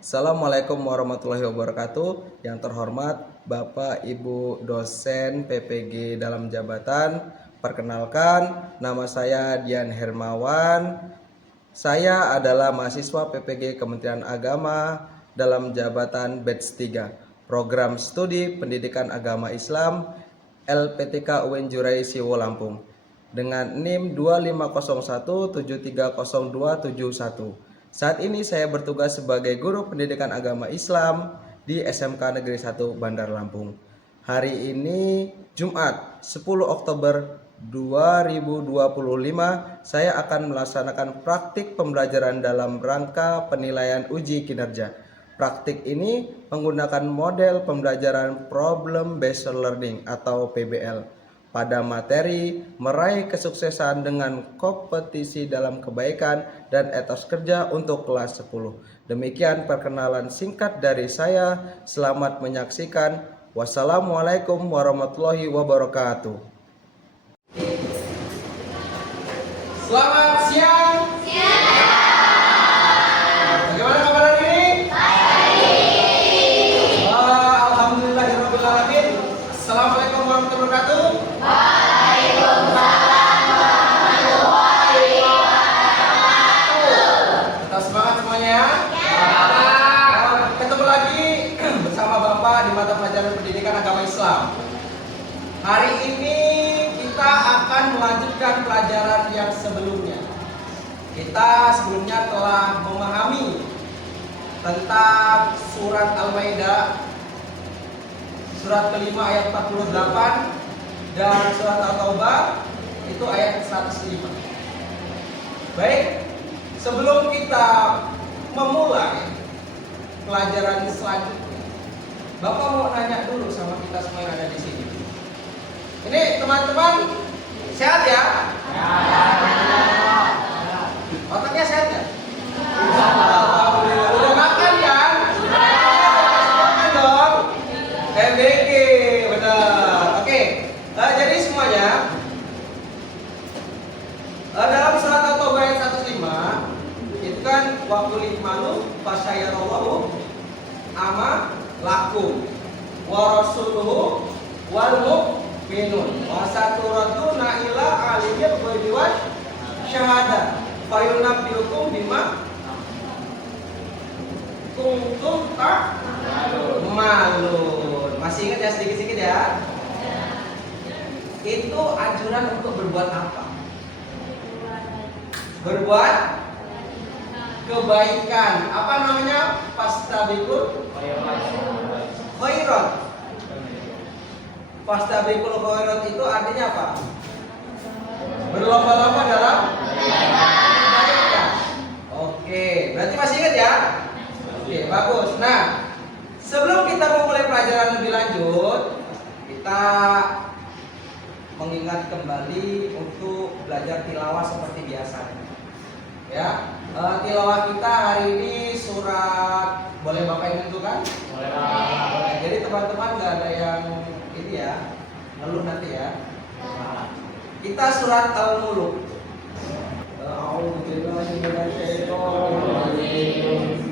Assalamualaikum warahmatullahi wabarakatuh. Yang terhormat Bapak Ibu dosen PPG dalam jabatan, perkenalkan nama saya Dian Hermawan. Saya adalah mahasiswa PPG Kementerian Agama dalam jabatan batch 3, Program Studi Pendidikan Agama Islam LPTK UIN Jurai Siwo Lampung dengan NIM 2501730271. Saat ini saya bertugas sebagai guru pendidikan agama Islam di SMK Negeri 1 Bandar Lampung. Hari ini Jumat 10 Oktober 2025 saya akan melaksanakan praktik pembelajaran dalam rangka penilaian uji kinerja. Praktik ini menggunakan model pembelajaran Problem Based Learning atau PBL pada materi meraih kesuksesan dengan kompetisi dalam kebaikan dan etos kerja untuk kelas 10. Demikian perkenalan singkat dari saya. Selamat menyaksikan. Wassalamualaikum warahmatullahi wabarakatuh. Selamat siang. Bagaimana kabar hari ini? Baik. Alhamdulillahirrahmanirrahim. Assalamualaikum warahmatullahi wabarakatuh. Tetap semangat semuanya. Ketemu lagi bersama Bapak di mata pelajaran pendidikan agama Islam. Hari ini kita akan melanjutkan pelajaran yang sebelumnya. Kita sebelumnya telah memahami tentang surat Al-Maidah surat kelima ayat 48 dan surat At-Taubah itu ayat 105. Baik, sebelum kita memulai pelajaran selanjutnya, Bapak mau nanya dulu sama kita semua yang ada di sini. Ini teman-teman sehat ya? Otaknya sehat ya? Alhamdulillah. Udah makan kan? Makan dong. MBG, benar. Oke. Jadi semuanya dalam surat At-Taubah ayat 105 itu kan waktu likmanu fasyayarallahu ama lakum wa rasuluhu wal mu'minun wa saturaduna ila alimil ghaibi wa syahadah fayunabbiukum bima kuntum ta'malun. Masih ingat ya sedikit-sedikit ya? Itu anjuran untuk berbuat apa? Berbuat kebaikan. Apa namanya? Fastabiqul khairat. Fastabiqul khairat itu artinya apa? Berlomba-lomba dalam kebaikan. Oke, berarti masih ingat ya? Oke, bagus. Nah, sebelum kita memulai pelajaran lebih lanjut, kita mengingat kembali untuk belajar tilawah seperti biasanya. Ya, tilawah kita hari ini surat, boleh Bapak yang tentukan? Boleh. Jadi teman-teman nggak ada yang ini ya, ngeluh nanti ya. Kita surat Al-Muluk. A'udzubillahi minasyaitonir rajim.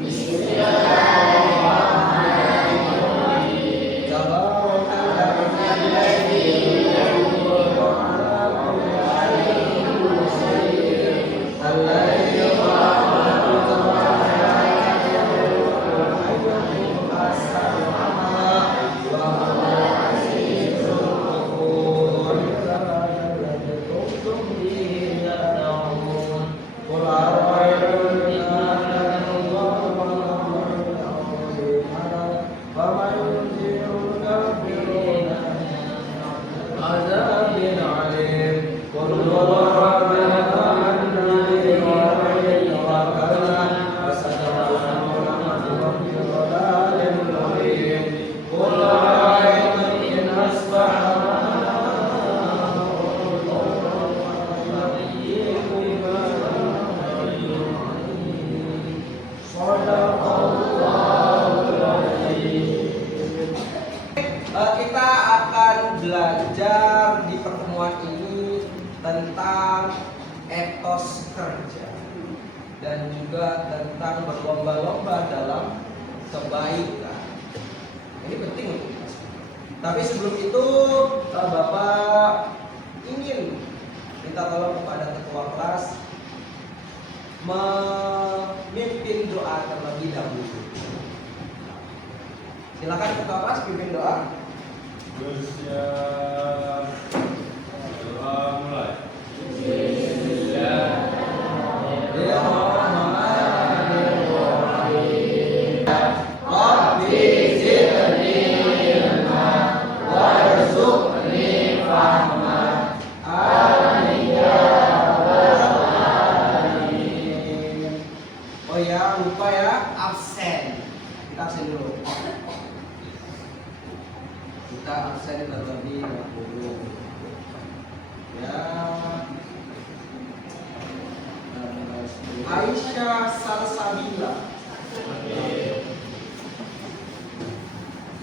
Kita akan belajar di pertemuan ini tentang etos kerja dan juga tentang berlomba-lomba dalam kebaikan. Ini penting untuk kita. Tapi sebelum itu Bapak ingin minta tolong kepada ketua kelas memimpin doa terlebih dahulu. Silakan ketua kelas pimpin doa. Bersiap. Doa mulai. Oh ya, lupa ya, absen. Kita absen dulu. Kita absen terlebih dahulu. Ya. Aisyah Salsabila.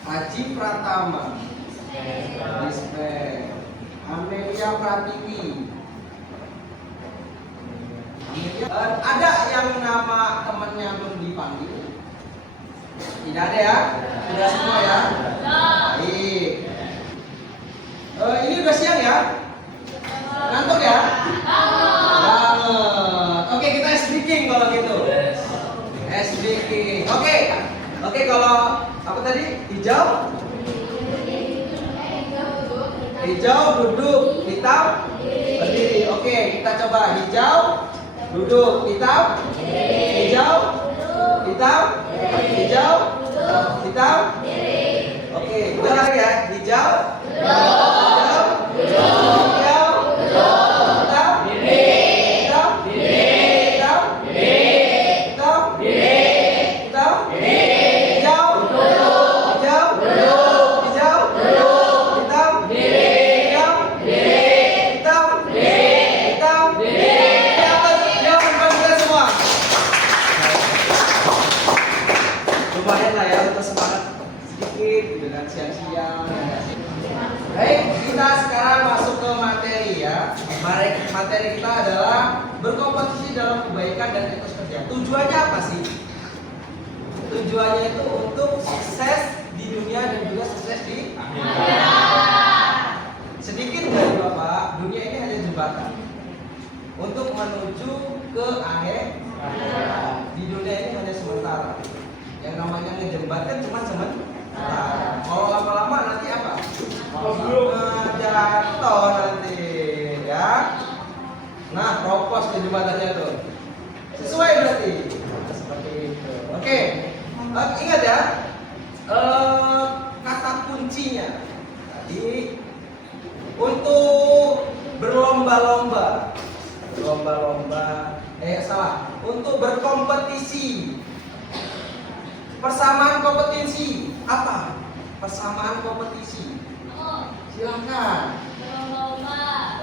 Haji Pratama. Respect. Amelia Pratiwi. Ada yang nama temannya belum dipanggil? Tidak ada ya? Sudah semua ya? Baik. Ini udah siang ya? Ngantuk ya? Banget. Oke, kita speaking kalau gitu. Speaking. Oke, kalau apa tadi? Hijau? Hijau duduk, hitam berdiri. Oke, kita coba hijau duduk, hitam, hijau, hitam, hijau, hitam. Oke, benar ya, hijau, hijau, hijau, hitam, hitam, hitam, hitam, hitam, hitam, hijau, hijau, hijau, hitam, hitam, hitam, hitam. Lumayan lah ya untuk semangat sedikit dengan siang-siang. Baik, kita sekarang masuk ke materi ya. Materi kita adalah berkompetisi dalam kebaikan dan etos kerja. Tujuannya apa sih? Tujuannya itu untuk sukses di dunia dan juga sukses di akhirat. Sedikit dari Bapak, dunia ini hanya jembatan untuk menuju ke akhir. Di dunia ini hanya sementara. Yang namanya ngejembatkan cuma sementara. Kalau lama-lama nanti apa? Jatuh nanti ya. Nah, propos ke jembatannya tuh. Sesuai berarti. Seperti itu. Oke. Ingat ya. Kata kuncinya tadi untuk berlomba-lomba. Untuk berkompetisi. Persamaan kompetisi apa? Persamaan kompetisi. Silakan.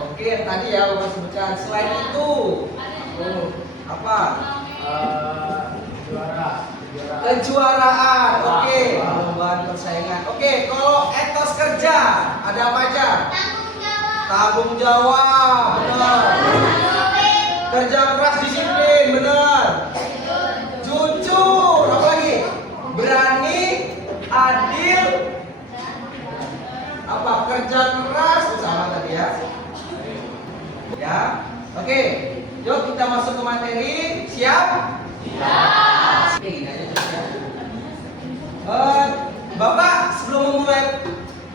Oke, yang tadi ya Bapak sebutkan. Selain itu, apa? Kejuaraan. Oke, perlombaan persaingan. Oke, kalau etos kerja ada apa aja? Tanggung jawab. Benar. Kerja keras, disiplin. Benar. Jujur. Apa lagi? Berani, adil, apa kerja keras sama tadi ya. Ya, oke. Yuk kita masuk ke materi. Siap? Siap. Oke, gini aja cukup ya. Bapak sebelum memulai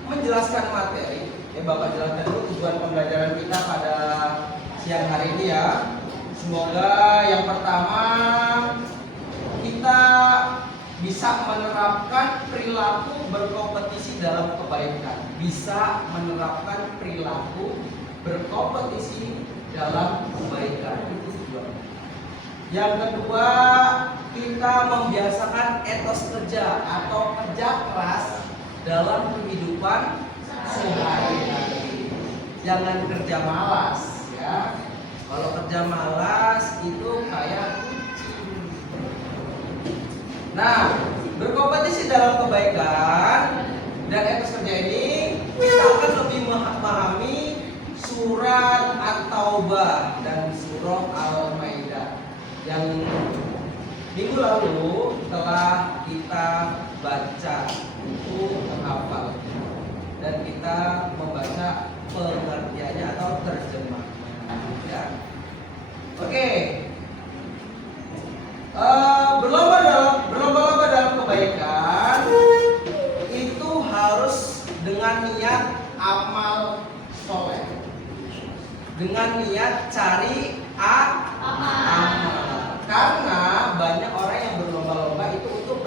menjelaskan materi, ya Bapak jelaskan dulu tujuan pembelajaran kita pada siang hari ini ya. Semoga yang pertama kita bisa menerapkan perilaku berkompetisi dalam kebaikan. Bisa menerapkan perilaku berkompetisi dalam kebaikan. Itu tujuannya. Yang kedua, kita membiasakan etos kerja atau kerja keras dalam kehidupan sehari-hari. Jangan kerja malas ya. Kalau kerja malas itu kayak kucing. Nah, berkompetisi dalam kebaikan dan etos kerja ini kita akan lebih memahami surat At-Taubah dan surah Al-Maidah yang Minggu lalu telah kita baca buku menghafal dan kita membaca pengertiannya atau terjemahnya. Ya. Oke. Berlomba-lomba dalam kebaikan itu harus dengan niat amal soleh, dengan niat cari amal. Karena banyak orang yang berlomba-lomba itu untuk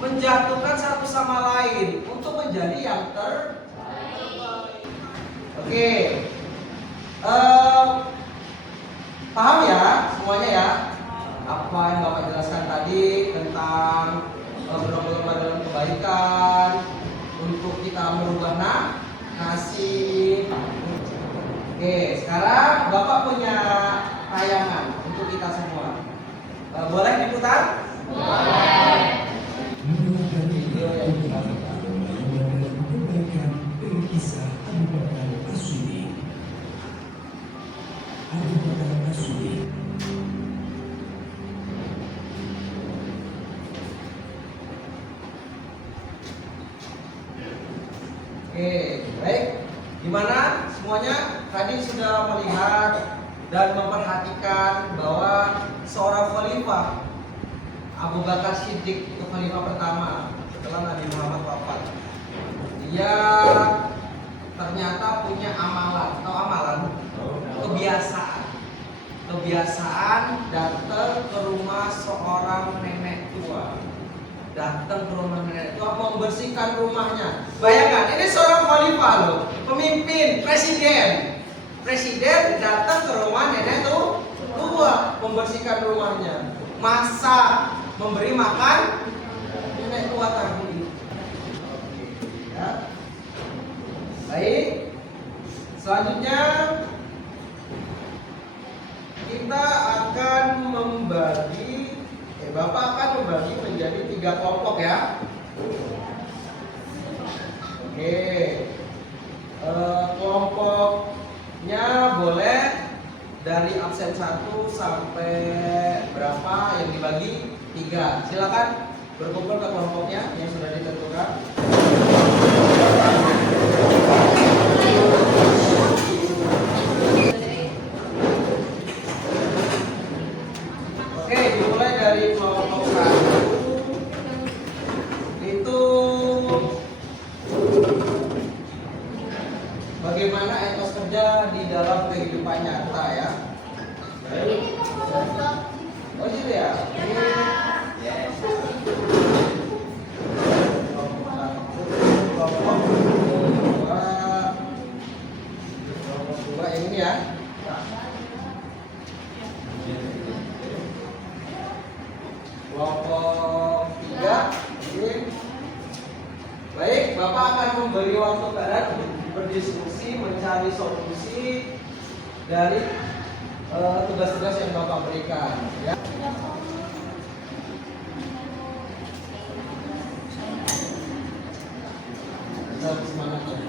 menjatuhkan satu sama lain untuk menjadi yang terbaik. Oke. Paham ya semuanya ya? Apa yang Bapak jelaskan tadi tentang berlomba-lomba dalam kebaikan untuk kita merubah nasib. Oke, sekarang Bapak punya tayangan untuk kita semua. Boleh diputar? Boleh. Video yang kita putar. Oke, baik. Gimana semuanya? Tadi sudah melihat dan memperhatikan bahwa seorang khalifah Abu Bakar Siddiq itu khalifah pertama setelah Nabi Muhammad wafat. Dia ternyata punya kebiasaan datang ke rumah seorang nenek tua. Membersihkan rumahnya. Bayangkan, ini seorang khalifah loh, pemimpin, presiden datang ke rumah nenek tua, membersihkan rumahnya, masak, memberi makan nenek tua tadi. Ya. Baik, selanjutnya kita akan membagi. Bapak akan membagi menjadi 3 kelompok ya. Oke. Kelompoknya boleh dari absen 1 sampai berapa yang dibagi 3. Silakan berkumpul ke kelompoknya yang sudah ditentukan. Oke, dimulai dari kelompok 1. Itu bagaimana etos kerja di dalam kehidupan nyata ya. Oh gitu ya. Yes. Kelompok 2 yang ini ya. Kelompok 3 ini. Baik, Bapak akan memberi waktu kalian berdiskusi, mencari solusi dari tugas-tugas yang Bapak berikan ya. Tetap semangat ya.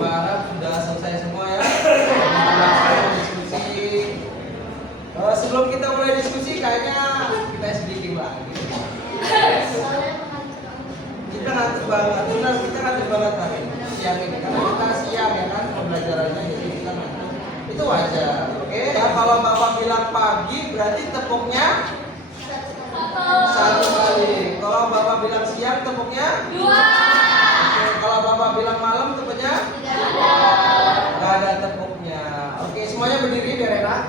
Harap sudah selesai semua ya. Diskusi. Sebelum kita mulai diskusi, kayaknya kita sedikit lagi. Kita ngantuk banget hari siang ini karena kita siang ya kan pembelajarannya, jadi kita ngantuk. Itu wajar. Oke. Ya, kalau Bapak bilang pagi berarti tepuknya 1 kali. Kalau Bapak bilang siang tepuknya 2. Oke, kalau Bapak bilang malam tepuknya 3. Gak ada tepuknya. Oke, semuanya berdiri biar enak.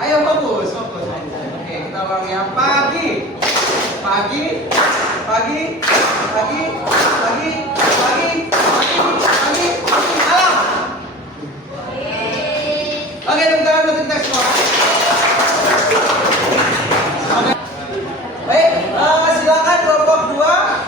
Ayo fokus. Oke, kita ulang ya. Pagi, malam. Oke, tepuk tangan untuk kita semua. Oke. Baik, silakan kelompok 2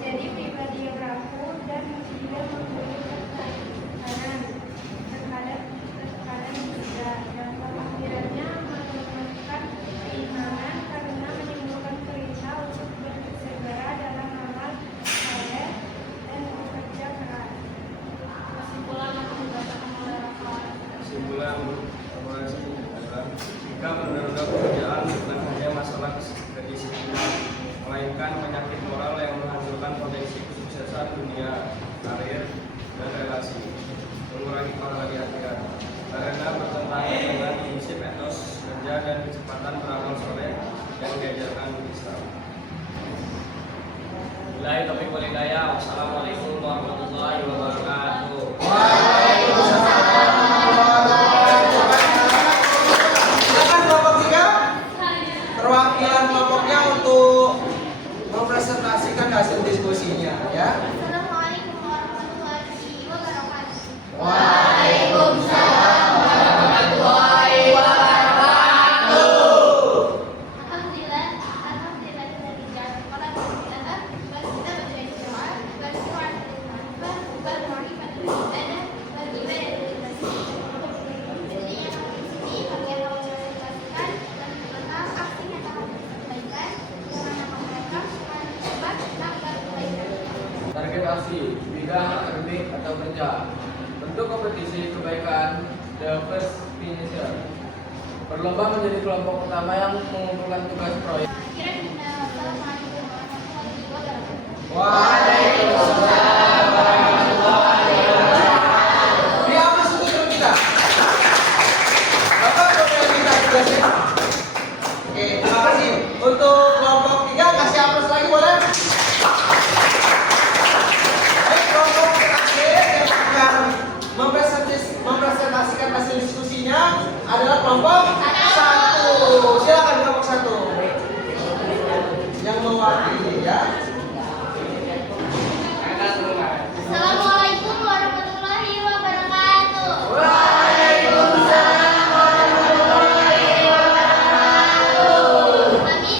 menjadi pribadi yang rapuh dan tidak mempunyai tekanan, terkadang juga, dan pemikirannya menemukan keimanan karena menimbulkan perintah untuk bersegera dalam amal soleh dan bekerja keras. Kesimpulan evaluasi adalah jika menunda pekerjaan bukan hanya masalah kedisiplinan, melainkan penyakit moral yang menghancurkan potensi kesuksesan dunia, karir, dan relasi, mengurangi pahala di akhirat, karena bertentangan dengan prinsip etos kerja dan kecepatan beramal soleh yang diajarkan Islam. Billahi taufiq wal hidayah. Wassalamualaikum warahmatullahi wabarakatuh. Silakan kelompok 3. Perwakilan kelompoknya untuk mempresentasikan hasil diskusinya ya. Assalamualaikum warahmatullahi wabarakatuh. Waalaikumsalam warahmatullahi wabarakatuh. Alhamdulillah kita bicara pada kita Target aksi, bidang akademik atau kerja. Bentuk kompetisi kebaikan, the first finisher. Berlomba menjadi kelompok pertama yang mengumpulkan tugas proyek. Waalaikumsalam warahmatullahi wabarakatuh. Di apa struktur kita? Bapak boleh minta tugasnya? Oke, terima kasih. Untuk kelompok 3 kasih aplaus lagi boleh? Baik, kelompok terakhir yang akan mempresentasikan hasil diskusinya adalah kelompok 1. Silakan kelompok 1 yang mewakili ya. Assalamualaikum warahmatullahi wabarakatuh. Waalaikumsalam warahmatullahi wabarakatuh. Kami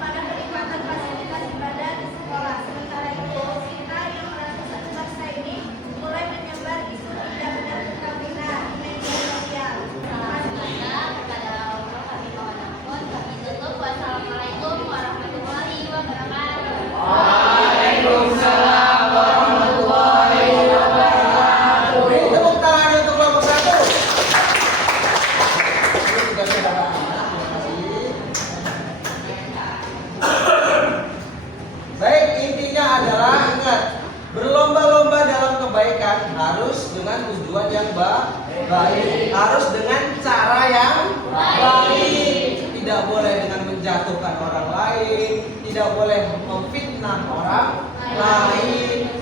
pada peningkatan fasilitas ibadah di sekolah. Sementara itu, kita yang merasa bangsa ini mulai menyebar isu tidak benar tentang kita di media sosial. Kepada Allah kami mohon ampun. Kami tutup. Wassalamualaikum warahmatullahi wabarakatuh. Waalaikumsalam warahmatullahi wabarakatuh. Beri tepuk tangan untuk kelompok 1. Ini tugasnya Bapak Anak, terima kasih. Baik, intinya adalah ingat, berlomba-lomba dalam kebaikan harus dengan tujuan yang baik, harus dengan cara yang baik. Tidak boleh dengan menjatuhkan orang lain, tidak boleh memfitnah orang lain,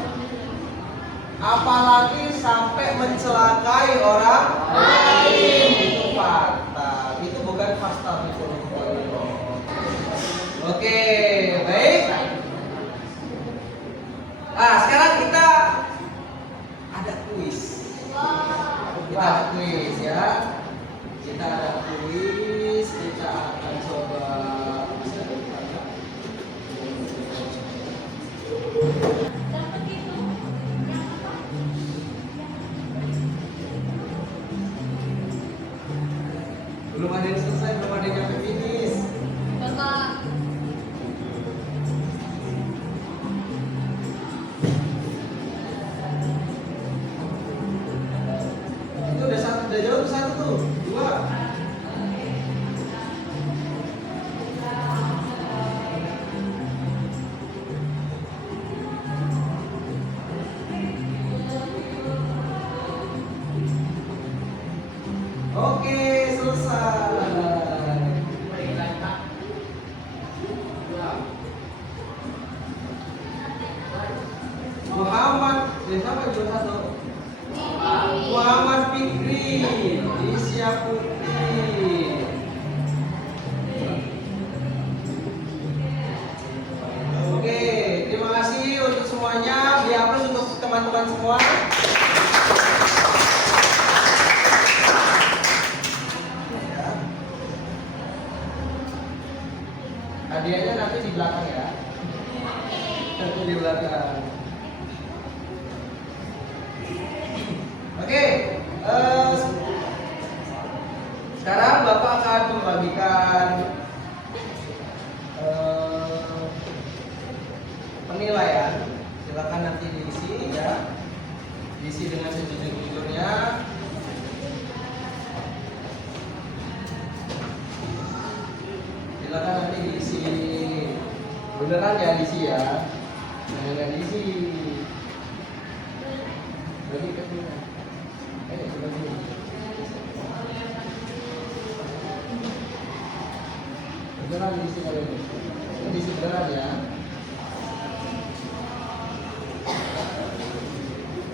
apalagi sampai mencelakai orang lain. Itu fakta, itu bukan fakta bikulullah. Oke, baik. Sekarang kita ada kuis. Kita ada kuis ya. Kita ada kuis. Kita akan coba. Belum ada yang selesai, belum ada yang sampai finish. Itu udah satu, udah jauh tuh satu tuh, 2. Oke, selesai. Muhammad, siapa yang juara 1? Muhammad Fikri, Isya Putri. Oke, terima kasih untuk semuanya. Diaplaus untuk teman-teman semua. Hadiahnya nanti di belakang ya. Di belakang. Oke, sekarang Bapak akan membagikan penilaian. Silakan nanti diisi ya, diisi dengan sejujur-jujurnya. Silakan nanti diisi, beneran ya diisi ya, jangan diisi. Bagi ke sini. Coba sini. Beneran diisi kali ini. Diisi beneran ya.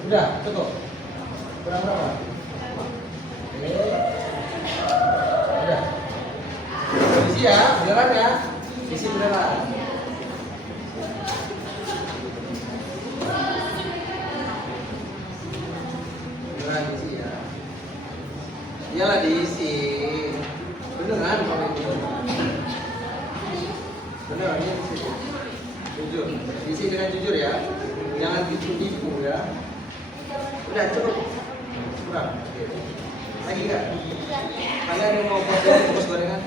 Udah, cukup. Kurang berapa? Oke. Udah. Isi ya, beneran ya. Isi beneran. Beneran isi ya. Iyalah diisi. Beneran kalau itu. Beneran ya isi. Jujur. Isi dengan jujur ya. Jangan tipu-tipu ya. Udah cukup. Kurang. Lagi nggak? Kalian yang mau foto terus gorengan?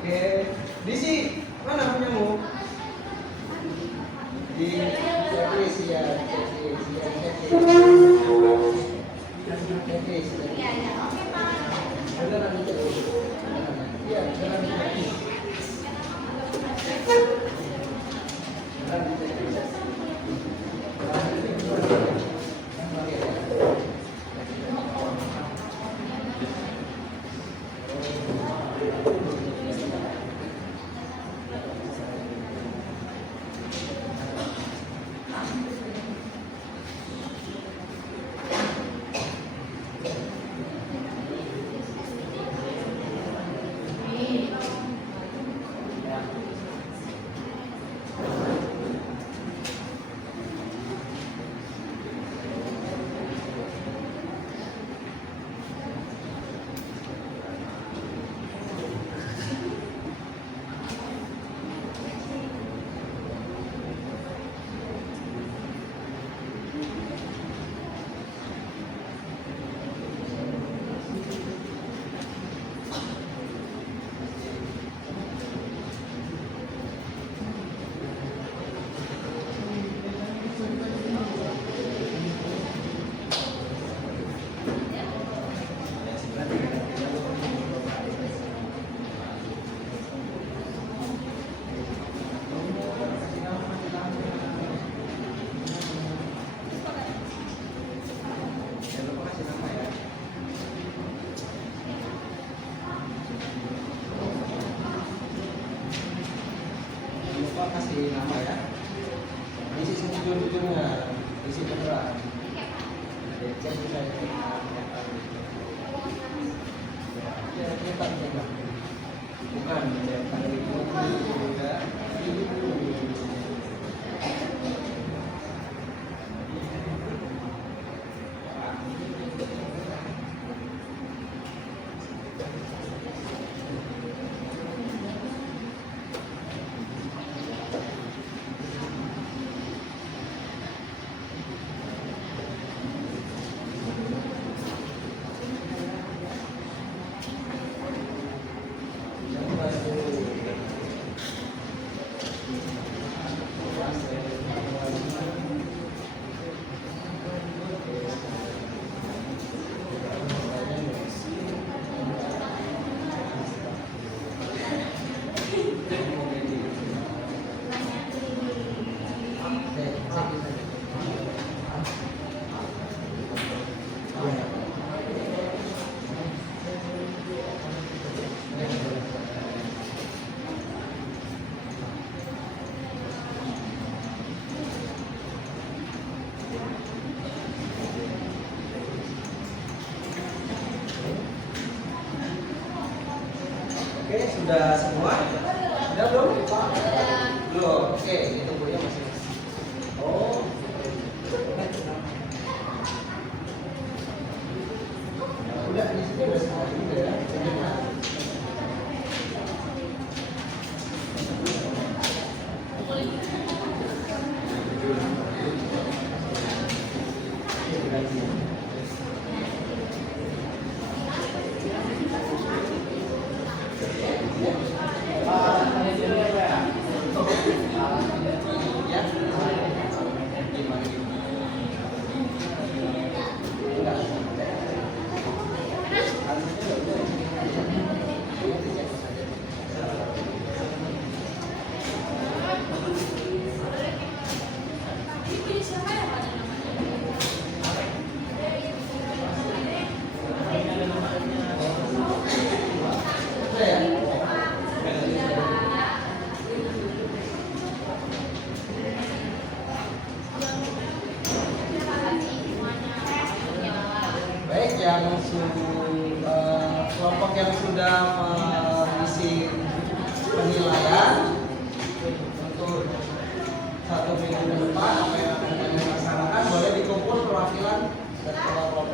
Oke. Diisi mana punyamu? Di checklist ya. Checklist. Beneran itu. Iya, beneran itu. Kasih nama ya. Isi sejujur-jujurnya, isi beneran. Cek bisa ya. Ya, kita coba. Bukan, ya. Oke, sudah semua? Sudah belum? Belum. Oke, itu bukunya masih. Oh. Udah di sini udah semua juga ya. depan apa yang akan kalian laksanakan. Boleh dikumpul perwakilan dari kelompok.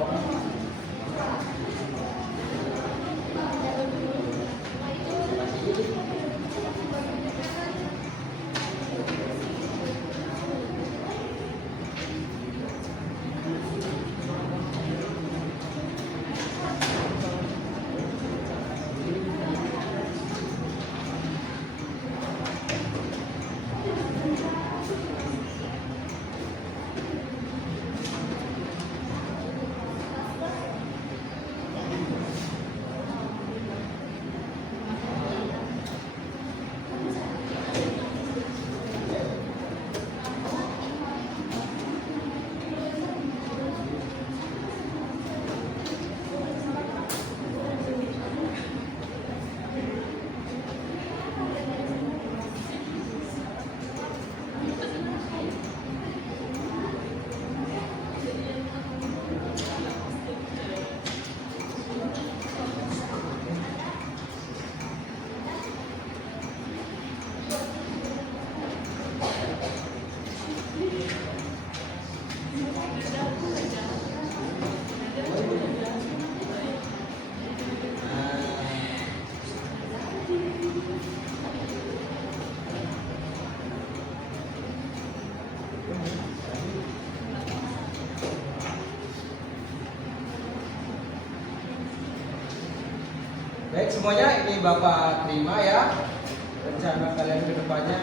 Baik semuanya, ini Bapak terima ya rencana kalian ke depannya.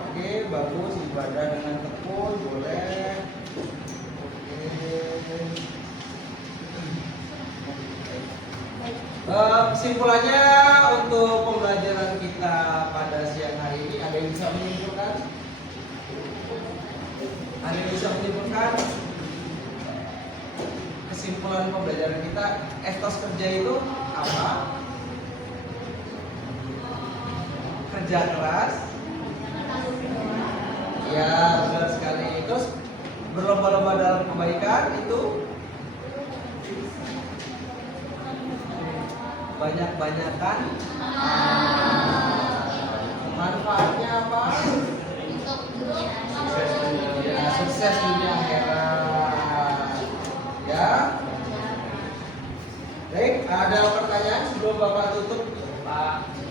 Oke, bagus, ibadah dengan tekun, boleh. Oke. Kesimpulannya untuk pembelajaran kita pada siang hari ini, ada yang bisa menyimpulkan? Ada yang bisa menyimpulkan? Kesimpulan pembelajaran kita, etos kerja itu apa? Kerja keras. Ya, benar sekali. Terus berlomba-lomba dalam kebaikan itu banyak-banyakan. Manfaatnya apa? Ya, sukses dunia akhirat. Ya. Baik, ada pertanyaan sebelum Bapak tutup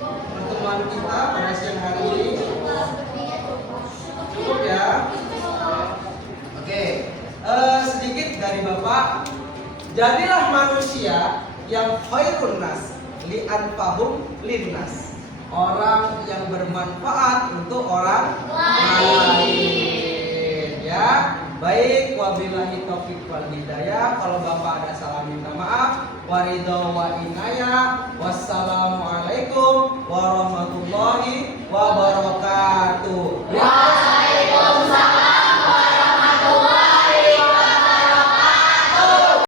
pertemuan kita pada siang hari ini? Cukup ya? Oke, sedikit dari Bapak. Jadilah manusia yang khairun nas li anfahum linnas. Orang yang bermanfaat untuk orang lain. Ya. Baik, wabillahi taufiq wal hidayah. Kalau Bapak ada salah minta maaf. Waridho wa inayah. Wassalamualaikum warahmatullahi wabarakatuh.